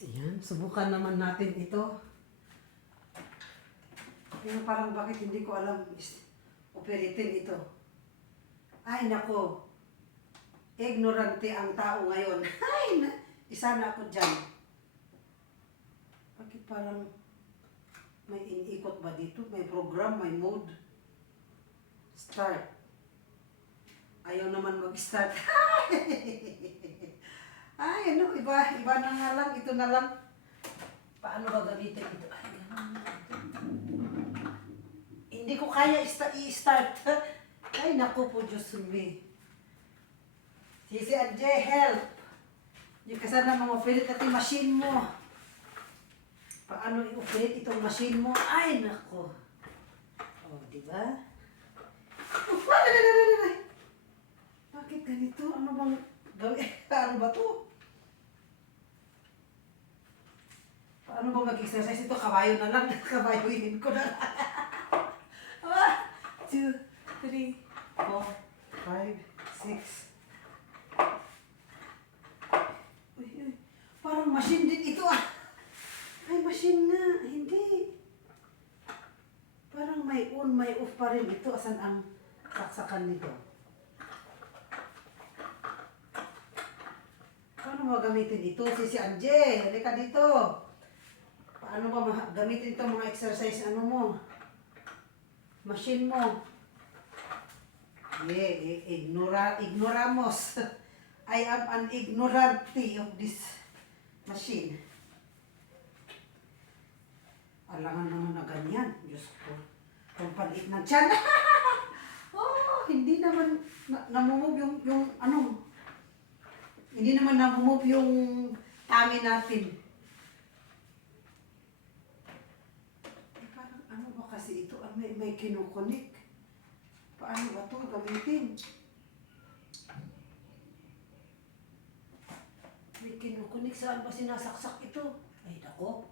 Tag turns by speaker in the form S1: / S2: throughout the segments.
S1: Ayan, subukan naman natin ito. Pero parang bakit hindi ko alam operatin ito. Ay, nako. Ignorante ang tao ngayon. Ay, na, isa na ako dyan. Bakit parang may iniikot ba dito? May program, may mode. Start. Ayaw naman mag-start. Ay, ano, iba, iba na nga lang. Ito na lang. Paano ba gamitin ito? Ay, ganun. Hindi ko kaya ista- i-start. Ay, naku po, Diyos me. Sisi Anje, help! Hindi ka sana at yung machine mo. Paano i-operate itong machine mo? Ay, nako. O, di ba? Oh, ay, ay. Bakit ganito? Ano bang gawin? ano ba to? Paano ba mag-exercise ito? Kabayo na lang. Kabayohin ko na lang. One, two, three, four, five, six. Uy, uy. Parang machine din ito ah. Ay, machine na. Hindi. Parang may on, may off pa rin ito. Asan ang saksakan nito? Paano mo gamitin ito? Si si Anje, halika dito. Paano ba gamitin ito mga exercise ano mo? Machine mo. Yeah, i- ignora, ignoramos. I am an ignorante of this machine. Alangan naman na ganyan. Diyos ko. Ang paliit ng tiyan. oh, hindi naman na, namumove yung, yung ano. Hindi naman namumove yung tummy natin. Eh, Parang ano ba kasi ito? Ah, May, may kinukunik. Paano ba ito gamitin? May kinukunik. Saan ba sinasaksak ito? Ay, nako.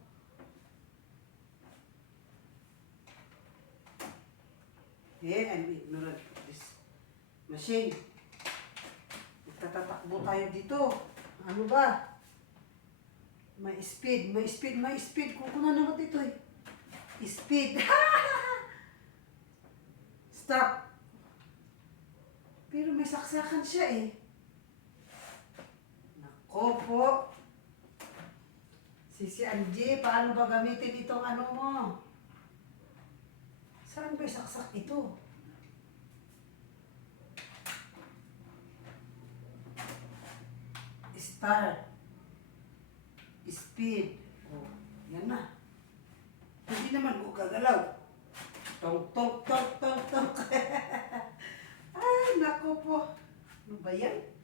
S1: Yeah, I'm ignorant of this machine. Magtatatakbo tayo dito. Ano ba? May speed, may speed, may speed. Kukunan naman dito eh. Speed. Stop. Pero may saksakan siya eh. Nako po. Sisi Angie, paano ba gamitin itong ano mo? Saan ba saksak ito? Start. Speed. Oh, yan na. Hindi naman ko gagalaw. Ano ba yan?